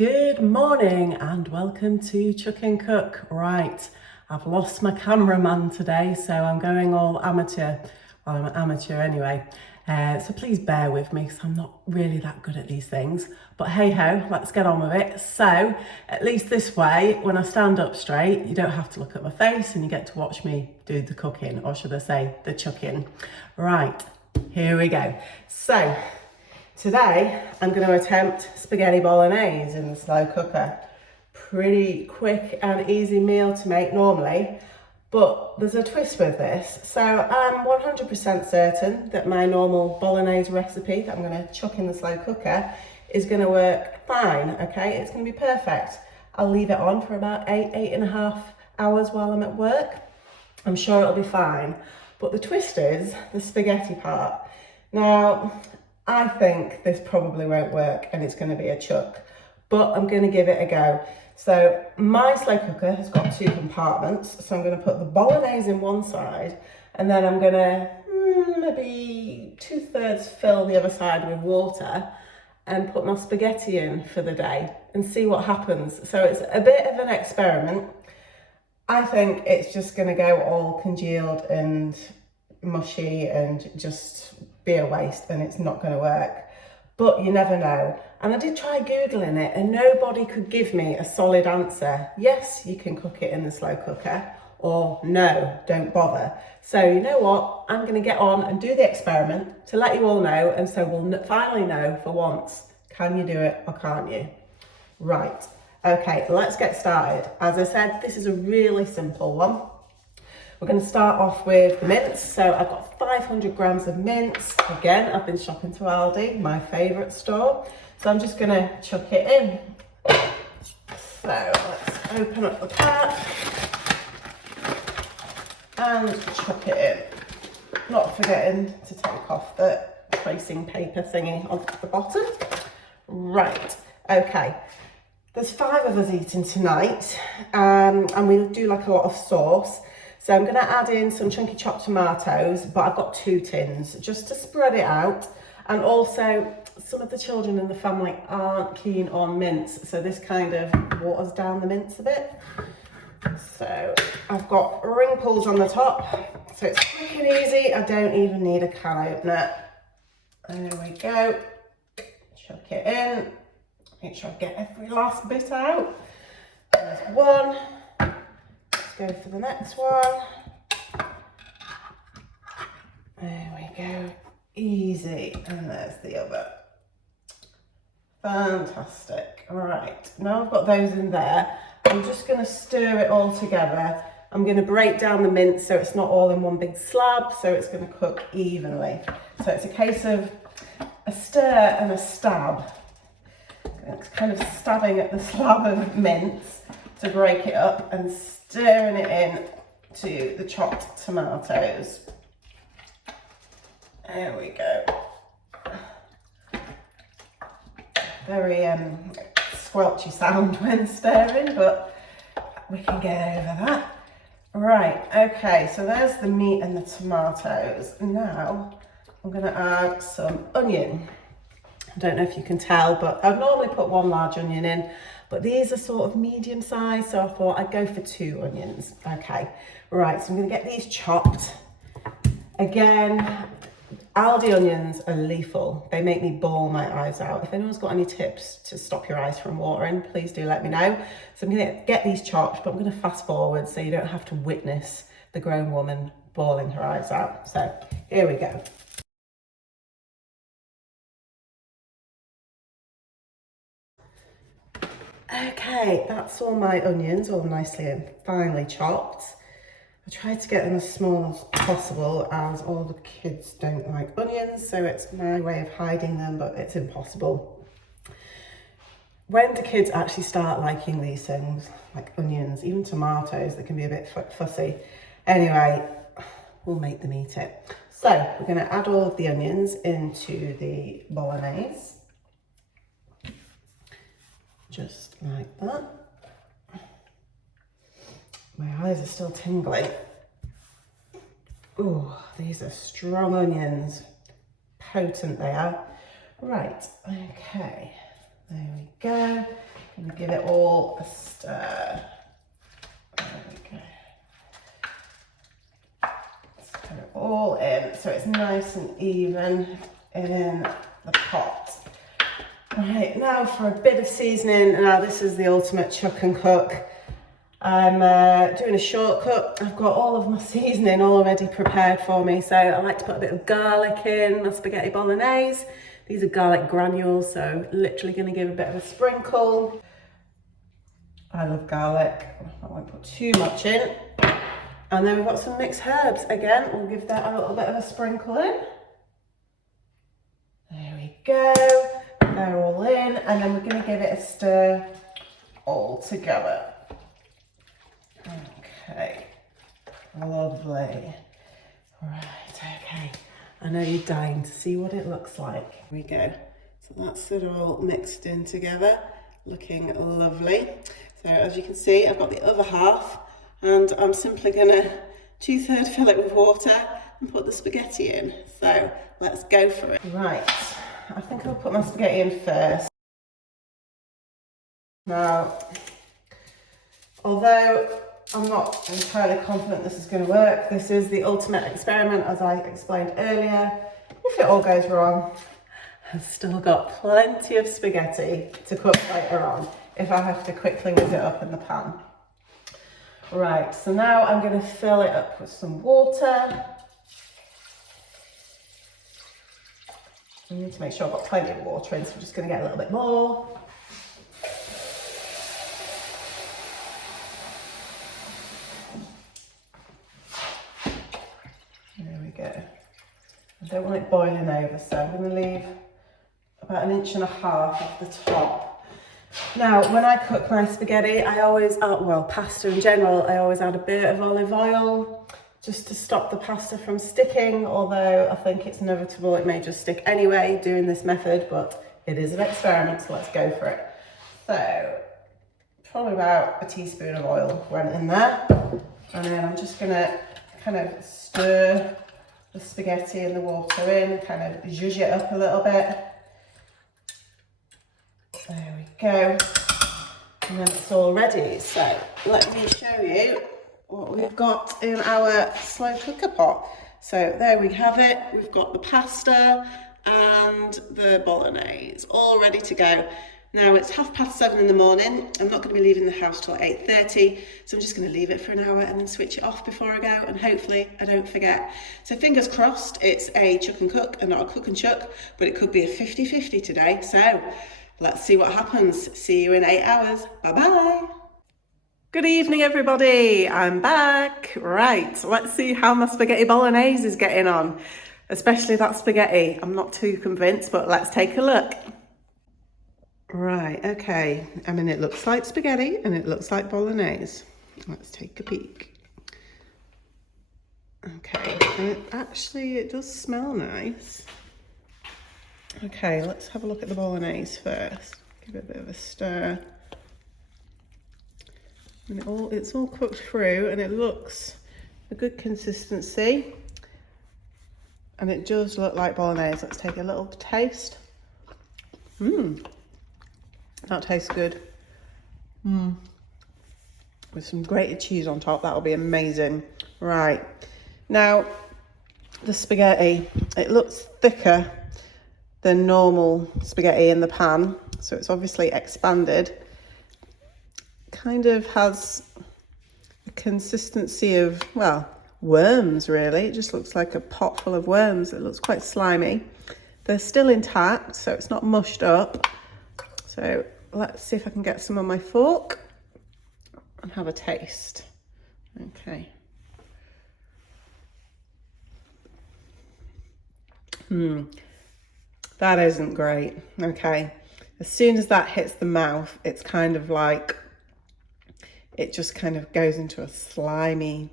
Good morning and welcome to Chuck and Cook. Right, I've lost my cameraman today, so I'm going all amateur. Well, I'm an amateur anyway, so please bear with me because I'm not really that good at these things. But hey ho, let's get on with it. So at least this way, when I stand up straight, you don't have to look at my face and you get to watch me do the cooking, or should I say the chucking. Right, here we go. So today, I'm going to attempt spaghetti bolognese in the slow cooker. Pretty quick and easy meal to make normally, but there's a twist with this. So I'm 100% certain that my normal bolognese recipe that I'm going to chuck in the slow cooker is going to work fine, okay? It's going to be perfect. I'll leave it on for about 8.5 hours while I'm at work. I'm sure it'll be fine. But the twist is the spaghetti part. Now, I think this probably won't work and it's going to be a chuck, but I'm going to give it a go. So my slow cooker has got 2 compartments. So I'm going to put the bolognese in one side and then I'm going to maybe 2/3 fill the other side with water and put my spaghetti in for the day and see what happens. So it's a bit of an experiment. I think it's just going to go all congealed and mushy and just be a waste and it's not going to work, but you never know. And I did try googling it and nobody could give me a solid answer. Yes, you can cook it in the slow cooker, or no, don't bother. So you know what, I'm going to get on and do the experiment to let you all know, and so we'll finally know for once, can you do it or can't you? Right, okay, let's get started. As I said, this is a really simple one. We're going to start off with the mince. So I've got 500 grams of mince. Again, I've been shopping to Aldi, my favourite store. So I'm just going to chuck it in. So let's open up the pack and chuck it in. Not forgetting to take off the tracing paper thingy off the bottom. Right, okay. There's 5 of us eating tonight, and we'll do like a lot of sauce. So I'm going to add in some chunky chopped tomatoes, but I've got 2 tins just to spread it out. And also, some of the children in the family aren't keen on mince, so this kind of waters down the mince a bit. So I've got ring pulls on the top, so it's quick and easy. I don't even need a can opener. There we go. Chuck it in. Make sure I get every last bit out. There's one. Go for the next one. There we go, easy, and there's the other. Fantastic. All right, now I've got those in there. I'm just going to stir it all together. I'm going to break down the mince so it's not all in one big slab, so it's going to cook evenly. So it's a case of a stir and a stab. It's kind of stabbing at the slab of mince to break it up and stirring it in to the chopped tomatoes. There we go. Very squelchy sound when stirring, but we can get over that. Right, okay, so there's the meat and the tomatoes. Now I'm going to add some onion. I don't know if you can tell, but I'd normally put 1 large onion in, but these are sort of medium size, so I thought I'd go for 2 onions. Okay, right, so I'm going to get these chopped. Again, Aldi onions are lethal. They make me bawl my eyes out. If anyone's got any tips to stop your eyes from watering, please do let me know. So I'm going to get these chopped, but I'm going to fast forward so you don't have to witness the grown woman bawling her eyes out. So here we go. Okay, that's all my onions, all nicely and finely chopped. I tried to get them as small as possible as all the kids don't like onions, so it's my way of hiding them, but it's impossible. When do kids actually start liking these things, like onions, even tomatoes, they can be a bit fussy. Anyway, we'll make them eat it. So we're going to add all of the onions into the bolognese. Just like that. My eyes are still tingling. Oh, these are strong onions. Potent they are. Right, okay. There we go. And give it all a stir. There we go. Let's put it all in so it's nice and even in the pot. Right, now for a bit of seasoning. Now this is the ultimate chuck and cook. I'm doing a shortcut. I've got all of my seasoning already prepared for me. So I like to put a bit of garlic in my spaghetti bolognese. These are garlic granules, so literally going to give a bit of a sprinkle. I love garlic. I won't put too much in. And then we've got some mixed herbs. Again, we'll give that a little bit of a sprinkle in. There we go. They're all in. And then we're going to give it a stir all together. Okay, lovely. Right, okay. I know you're dying to see what it looks like. Here we go. So that's sort of all mixed in together, looking lovely. So as you can see, I've got the other half, and I'm simply gonna 2/3 fill it with water and put the spaghetti in. So let's go for it. Right, I think I'll put my spaghetti in first. Now, although I'm not entirely confident this is going to work, this is the ultimate experiment, as I explained earlier. If it all goes wrong, I've still got plenty of spaghetti to cook later on if I have to quickly whiz it up in the pan. Right, so now I'm going to fill it up with some water. I need to make sure I've got plenty of water in, so I'm just going to get a little bit more. I don't want it boiling over, so I'm going to leave about 1.5 inches off the top. Now, when I cook my spaghetti, I always add, well, pasta in general, I always add a bit of olive oil just to stop the pasta from sticking, although I think it's inevitable it may just stick anyway doing this method, but it is an experiment, so let's go for it. So, probably about a teaspoon of oil went in there, and then I'm just going to kind of stir the spaghetti and the water in, kind of zhuzh it up a little bit. There we go. And then it's all ready. So let me show you what we've got in our slow cooker pot. So there we have it. We've got the pasta and the bolognese all ready to go. Now it's 7:30 in the morning. I'm not going to be leaving the house till 8:30, so I'm just going to leave it for an hour and then switch it off before I go, and hopefully I don't forget. So fingers crossed it's a chuck and cook and not a cook and chuck, but it could be a 50-50 today. So let's see what happens. See you in 8 hours. Bye-bye. Good evening, everybody. I'm back. Right, let's see how my spaghetti bolognese is getting on, especially that spaghetti. I'm not too convinced, but let's take a look. Right, okay. I mean, it looks like spaghetti and it looks like bolognese. Let's take a peek. Okay, and it does smell nice. Okay, let's have a look at the bolognese first. Give it a bit of a stir. And it's all cooked through, and it looks a good consistency. And it does look like bolognese. Let's take a little taste. That tastes good. With some grated cheese on top, that'll be amazing. Right, now the spaghetti, it looks thicker than normal spaghetti in the pan, so it's obviously expanded. Kind of has a consistency of, well, worms really. It just looks like a pot full of worms. It looks quite slimy. They're still intact, so it's not mushed up. So let's see if I can get some on my fork and have a taste. Okay. That isn't great. Okay. As soon as that hits the mouth, it's kind of like, it just kind of goes into a slimy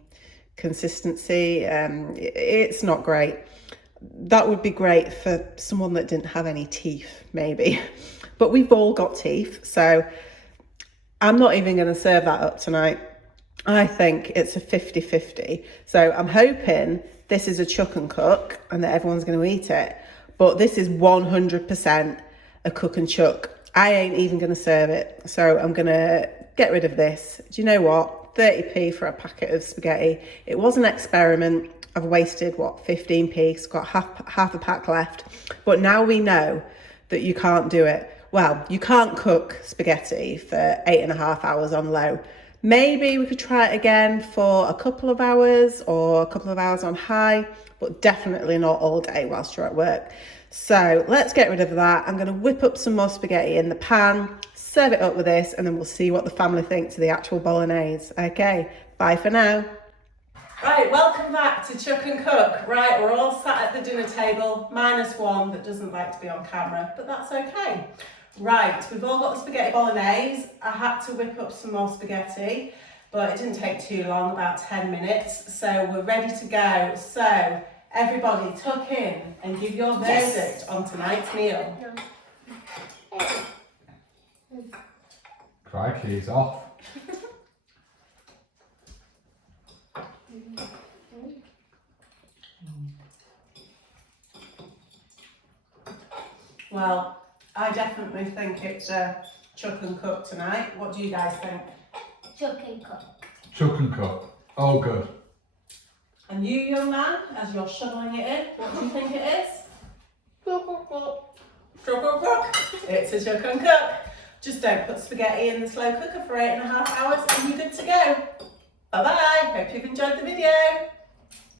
consistency. It's not great. That would be great for someone that didn't have any teeth, maybe. But we've all got teeth, so I'm not even going to serve that up tonight. I think it's a 50-50. So I'm hoping this is a chuck and cook and that everyone's going to eat it. But this is 100% a cook and chuck. I ain't even going to serve it. So I'm going to get rid of this. Do you know what? 30p for a packet of spaghetti. It was an experiment. I've wasted, what, 15p. Got half a pack left. But now we know that you can't do it. Well, you can't cook spaghetti for 8.5 hours on low. Maybe we could try it again for a couple of hours or a couple of hours on high, but definitely not all day whilst you're at work. So let's get rid of that. I'm going to whip up some more spaghetti in the pan, serve it up with this, and then we'll see what the family thinks of the actual bolognese. Okay, bye for now. Right, welcome back to Chuck and Cook. Right, we're all sat at the dinner table, minus one that doesn't like to be on camera, but that's okay. Right, we've all got the spaghetti bolognese. I had to whip up some more spaghetti, but it didn't take too long, about 10 minutes. So we're ready to go. So everybody tuck in and give your verdict on tonight's meal. Crikey, he's off. Well, I definitely think it's Chuck and Cook tonight. What do you guys think? Chuck and Cook. Chuck and Cook. Oh, good. And you, young man, as you're shoveling it in, what do you think it is? Chuck and Cook. Chuck and Cook. It's a Chuck and Cook. Just don't put spaghetti in the slow cooker for 8.5 hours and you're good to go. Bye-bye. Hope you've enjoyed the video.